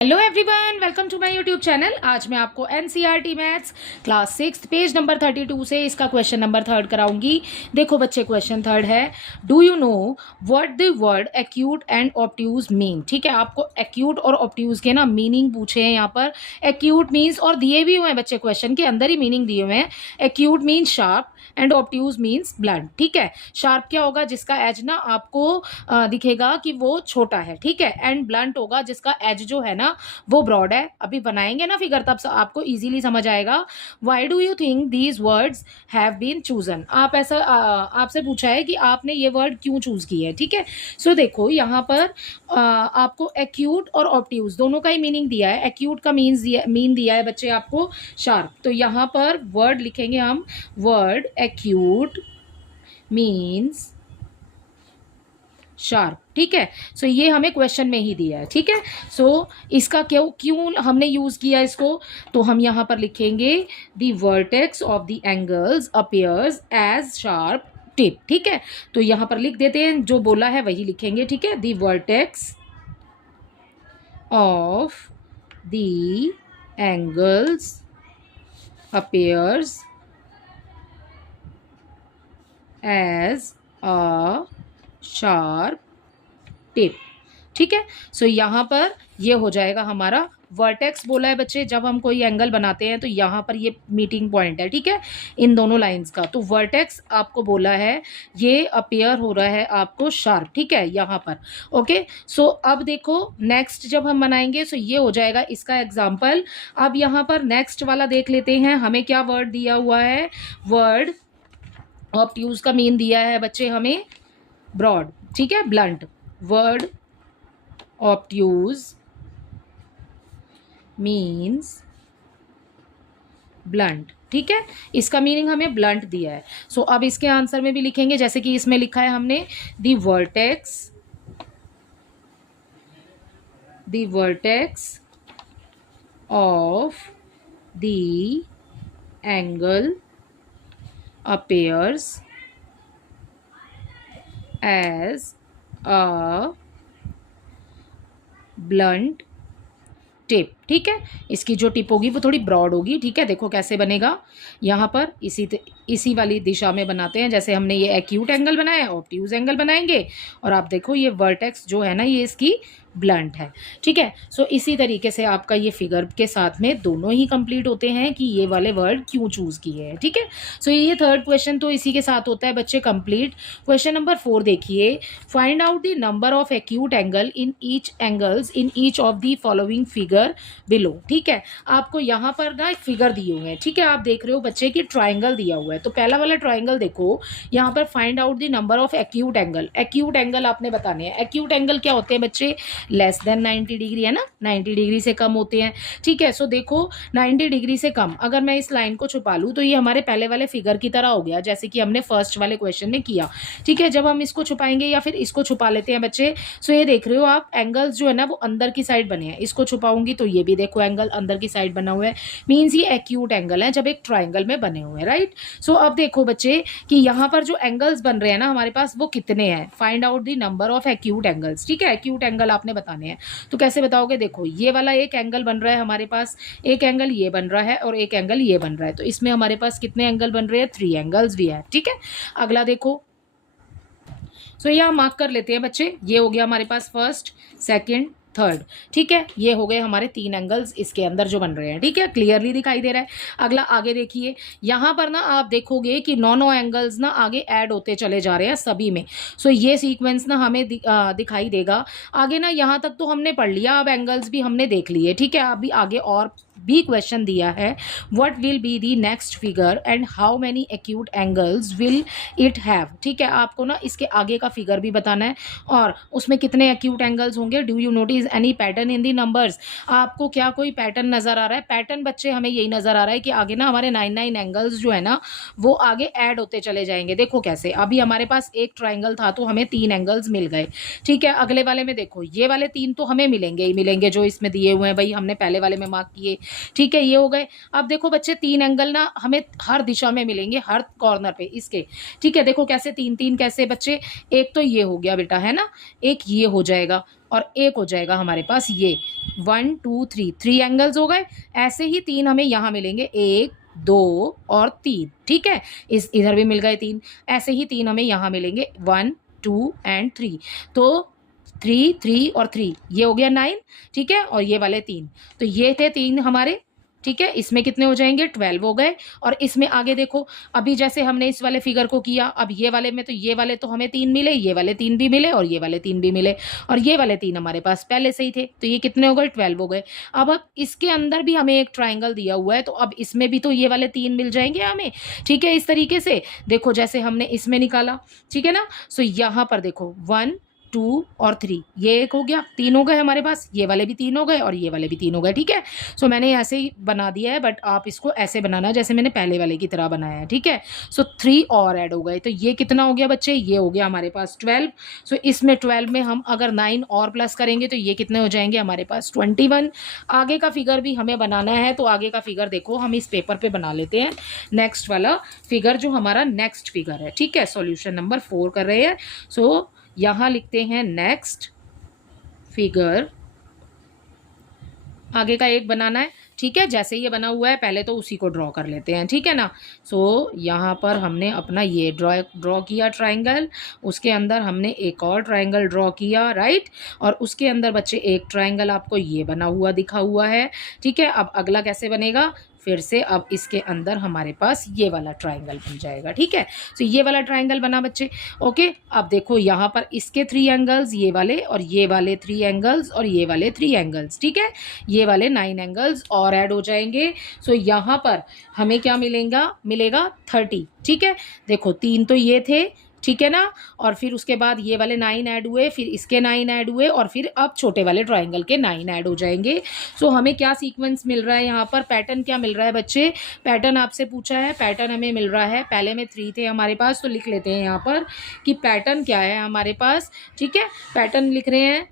Hello everyone, welcome to my YouTube channel. आज मैं आपको NCERT maths class 6 page number 32 से इसका क्वेश्चन नंबर 3 कराऊंगी। देखो बच्चे, क्वेश्चन 3 है, do you know what the word acute and obtuse mean. ठीक है, आपको एक्यूट और ऑब्ट्यूज के ना मीनिंग पूछे हैं यहाँ पर। एक्यूट मीन्स, और दिए भी हुए हैं बच्चे, क्वेश्चन के अंदर ही मीनिंग दिए हुए हैं। Acute means sharp and obtuse means blunt. ठीक है, शार्प क्या होगा? जिसका एज ना आपको दिखेगा कि वो छोटा है। ठीक है, एंड ब्लंट होगा जिसका एज जो है ना वो ब्रॉड है। अभी बनाएंगे ना फिगर, तब आपको इजीली समझ आएगा। Why do you think these words have been chosen. आप ऐसा आपसे पूछा है कि आपने ये वर्ड क्यों चूज की है। ठीक है, सो देखो यहाँ पर आपको एक्यूट और ऑब्ट्यूज दोनों का ही मीनिंग दिया है। एक्यूट का मीन दिया है बच्चे आपको शार्प, तो यहाँ पर वर्ड लिखेंगे हम, वर्ड एक्यूट मीन्स शार्प। ठीक है, सो ये हमें क्वेश्चन में ही दिया है। ठीक है, सो इसका क्यों क्यों हमने यूज किया इसको, तो हम यहां पर लिखेंगे the vertex of the angles appears as sharp tip. ठीक है, तो यहां पर लिख देते हैं, जो बोला है वही लिखेंगे। ठीक है, the vertex of the angles appears as a sharp tip. ठीक है, सो यहां पर ये हो जाएगा हमारा वर्टेक्स। बोला है बच्चे, जब हम कोई एंगल बनाते हैं तो यहां पर ये मीटिंग पॉइंट है। ठीक है, इन दोनों लाइंस का, तो वर्टेक्स आपको बोला है ये अपीयर हो रहा है आपको शार्प। ठीक है, यहां पर ओके। सो अब देखो नेक्स्ट जब हम बनाएंगे सो ये हो जाएगा इसका एग्जाम्पल। अब यहां पर नेक्स्ट वाला देख लेते हैं, हमें क्या वर्ड दिया हुआ है। वर्ड ऑब्ट्यूज का मीन दिया है बच्चे हमें ब्रॉड। ठीक है, blunt. Word obtuse means blunt. ठीक है, इसका मीनिंग हमें ब्लंट दिया है। सो अब इसके आंसर में भी लिखेंगे, जैसे कि इसमें लिखा है हमने the vertex of the angle appears as a blunt tip. ठीक है, इसकी जो टिप होगी वो थोड़ी ब्रॉड होगी। ठीक है, देखो कैसे बनेगा, यहाँ पर इसी वाली दिशा में बनाते हैं, जैसे हमने ये एक्यूट एंगल बनाया है, ऑब्ट्यूज एंगल बनाएंगे। और आप देखो ये वर्टेक्स जो है ना ये इसकी ब्लंट है। ठीक है, सो इसी तरीके से आपका ये फिगर के साथ में दोनों ही कंप्लीट होते हैं कि ये वाले वर्ड क्यों चूज किए हैं। ठीक है, सो ये थर्ड क्वेश्चन तो इसी के साथ होता है बच्चे कंप्लीट। क्वेश्चन नंबर 4 देखिए, find out the number of acute angle in each of the following figure below. ठीक है, आपको यहाँ पर ना एक फिगर दिए हुए हैं। ठीक है, आप देख रहे हो बच्चे की ट्राइंगल दिया हुआ है, तो पहला वाला ट्राइंगल देखो, यहाँ पर find out the number of acute angle. Acute angle आपने बताने हैं। एक्यूट एंगल क्या होते हैं बच्चे? लेस देन 90 डिग्री, है ना, 90 डिग्री से कम होते हैं। ठीक है, सो देखो 90 डिग्री से कम, अगर मैं इस लाइन को छुपा लूँ तो ये हमारे पहले वाले फिगर की तरह हो गया, जैसे कि हमने फर्स्ट वाले क्वेश्चन में किया। ठीक है, जब हम इसको छुपाएंगे या फिर इसको छुपा लेते हैं बच्चे, सो ये देख रहे हो आप एंगल्स जो है ना वो अंदर की साइड बने हैं। इसको छुपाऊंगी तो ये भी देखो एंगल अंदर की साइड बना हुआ है, मीन्स ये एक्यूट एंगल है जब एक ट्राइंगल में बने हुए हैं। राइट, सो अब देखो बच्चे कि यहाँ पर जो एंगल्स बन रहे हैं ना हमारे पास वो कितने हैं। Find out the number of acute angles. ठीक है, एक्यूट एंगल आपने बताने हैं, तो कैसे बताओगे? देखो ये वाला एक एंगल बन रहा है हमारे पास, एक एंगल ये बन रहा है और एक एंगल ये बन रहा है, तो इसमें हमारे पास कितने एंगल बन रहे हैं? 3 एंगल्स भी है। ठीक है, अगला देखो, सो यहाँ मार्क कर लेते हैं बच्चे, ये हो गया हमारे पास फर्स्ट, सेकंड, थर्ड। ठीक है, ये हो गए हमारे 3 एंगल्स इसके अंदर जो बन रहे हैं। ठीक है, क्लियरली दिखाई दे रहा है। अगला आगे देखिए, यहाँ पर ना आप देखोगे कि 9 एंगल्स ना आगे ऐड होते चले जा रहे हैं सभी में। सो ये सीक्वेंस ना हमें दिखाई देगा आगे ना। यहाँ तक तो हमने पढ़ लिया, अब एंगल्स भी हमने देख लिए। ठीक है, अभी आगे और भी क्वेश्चन दिया है, what will be the next figure and how many acute angles will it have. ठीक है, आपको ना इसके आगे का फिगर भी बताना है और उसमें कितने एक्यूट एंगल्स होंगे। Do you notice any pattern in the numbers. आपको क्या कोई पैटर्न नजर आ रहा है? पैटर्न बच्चे हमें यही नजर आ रहा है कि आगे ना हमारे 9 एंगल्स जो है ना वो आगे ऐड होते चले जाएंगे। देखो कैसे, अभी हमारे पास एक ट्राइंगल था तो हमें 3 एंगल्स मिल गए। ठीक है, अगले वाले में देखो ये वाले 3 तो हमें मिलेंगे ही मिलेंगे जो इसमें दिए हुए हैं, भाई हमने पहले वाले में मार्क किए। ठीक है, ये हो गए। अब देखो बच्चे 3 एंगल ना हमें हर दिशा में मिलेंगे, हर कॉर्नर पे इसके। ठीक है, देखो कैसे 3-3 कैसे बच्चे, एक तो ये हो गया बेटा, है ना, एक ये हो जाएगा और एक हो जाएगा हमारे पास ये 1 2 3, 3 एंगल्स हो गए। ऐसे ही 3 हमें यहाँ मिलेंगे, 1 2 और 3। ठीक है, इस इधर भी मिल गए 3। ऐसे ही 3 हमें यहाँ मिलेंगे, 1 2 एंड 3। तो 3 3 और 3 ये हो गया 9। ठीक है, और ये वाले 3, तो ये थे 3 हमारे। ठीक है, इसमें कितने हो जाएंगे, 12 हो गए। और इसमें आगे देखो, अभी जैसे हमने इस वाले फिगर को किया, अब ये वाले में तो ये वाले तो हमें 3 मिले, ये वाले 3 भी मिले और ये वाले 3 भी मिले, और ये वाले 3 हमारे पास पहले से ही थे, तो ये कितने हो गए, 12 हो गए। अब इसके अंदर भी हमें एक ट्राइंगल दिया हुआ है, तो अब इसमें भी तो ये वाले 3 मिल जाएंगे हमें। ठीक है, इस तरीके से देखो जैसे हमने इसमें निकाला। ठीक है ना, सो यहाँ पर देखो 1 2 और 3, ये एक हो गया, 3 हो गए हमारे पास, ये वाले भी 3 हो गए और ये वाले भी 3 हो गए। ठीक है, सो मैंने ऐसे ही बना दिया है, बट आप इसको ऐसे बनाना जैसे मैंने पहले वाले की तरह बनाया है। ठीक है, सो 3 और ऐड हो गए, तो ये कितना हो गया बच्चे, ये हो गया हमारे पास 12। सो इसमें 12 में हम अगर 9 और प्लस करेंगे तो ये कितने हो जाएंगे हमारे पास, 21। आगे का फिगर भी हमें बनाना है, तो आगे का फिगर देखो हम इस पेपर पे बना लेते हैं। नेक्स्ट वाला फिगर जो हमारा नेक्स्ट फिगर है, ठीक है, सॉल्यूशन नंबर 4 कर रहे हैं। सो यहां लिखते हैं नेक्स्ट फिगर, आगे का एक बनाना है। ठीक है, जैसे ये बना हुआ है पहले तो उसी को ड्रॉ कर लेते हैं। ठीक है ना, सो यहाँ पर हमने अपना ये ड्रॉ किया ट्राइंगल, उसके अंदर हमने एक और ट्राइंगल ड्रॉ किया, राइट, और उसके अंदर बच्चे एक ट्राइंगल आपको ये बना हुआ दिखा हुआ है। ठीक है, अब अगला कैसे बनेगा, फिर से अब इसके अंदर हमारे पास ये वाला ट्राइंगल बन जाएगा। ठीक है, तो ये वाला ट्राइंगल बना बच्चे। ओके, अब देखो यहाँ पर इसके 3 एंगल्स, ये वाले और ये वाले 3 एंगल्स और ये वाले 3 एंगल्स। ठीक है, ये वाले 9 एंगल्स और ऐड हो जाएंगे। सो यहाँ पर हमें क्या मिलेगा 30। ठीक है, देखो 3 तो ये थे, ठीक है ना, और फिर उसके बाद ये वाले 9 ऐड हुए, फिर इसके 9 ऐड हुए, और फिर अब छोटे वाले ट्राइंगल के 9 ऐड हो जाएंगे। सो हमें क्या सीक्वेंस मिल रहा है यहाँ पर, पैटर्न क्या मिल रहा है बच्चे, पैटर्न आपसे पूछा है, पैटर्न हमें मिल रहा है, पहले में 3 थे हमारे पास, तो लिख लेते हैं यहाँ पर कि पैटर्न क्या है हमारे पास। ठीक है, पैटर्न लिख रहे हैं,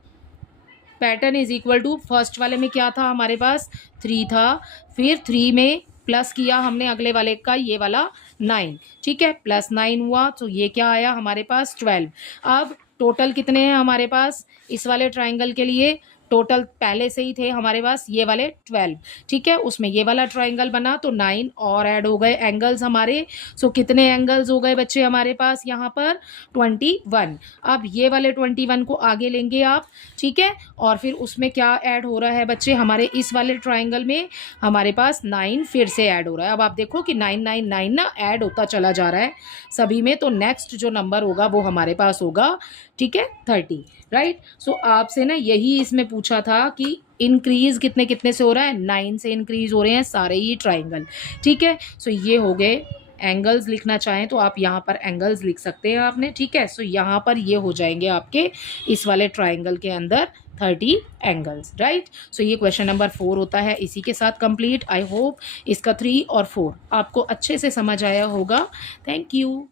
pattern is equal to, first वाले में क्या था हमारे पास, 3 था, फिर 3 में प्लस किया हमने अगले वाले का, ये वाला 9। ठीक है, प्लस 9 हुआ, तो ये क्या आया हमारे पास, 12। अब टोटल कितने हैं हमारे पास इस वाले ट्राइंगल के लिए, टोटल पहले से ही थे हमारे पास ये वाले 12। ठीक है, उसमें ये वाला ट्राइंगल बना तो 9 और ऐड हो गए एंगल्स हमारे। सो कितने एंगल्स हो गए बच्चे हमारे पास यहाँ पर, 21। अब ये वाले 21 को आगे लेंगे आप। ठीक है, और फिर उसमें क्या ऐड हो रहा है बच्चे, हमारे इस वाले ट्राइंगल में हमारे पास 9 फिर से ऐड हो रहा है। अब आप देखो कि 9 9 9 ना ऐड होता चला जा रहा है सभी में, तो नेक्स्ट जो नंबर होगा वो हमारे पास होगा, ठीक है, 30, राइट। सो आपसे ना यही इसमें पूछा था कि इंक्रीज कितने कितने से हो रहा है, 9 से इंक्रीज हो रहे हैं सारे ही ट्राइंगल। ठीक है, सो ये हो गए एंगल्स, लिखना चाहें तो आप यहाँ पर एंगल्स लिख सकते हैं आपने। ठीक है, सो यहाँ पर ये हो जाएंगे आपके इस वाले ट्राइंगल के अंदर 30 एंगल्स, राइट। सो ये क्वेश्चन नंबर 4 होता है इसी के साथ कंप्लीट। आई होप इसका 3 और 4 आपको अच्छे से समझ आया होगा। Thank you.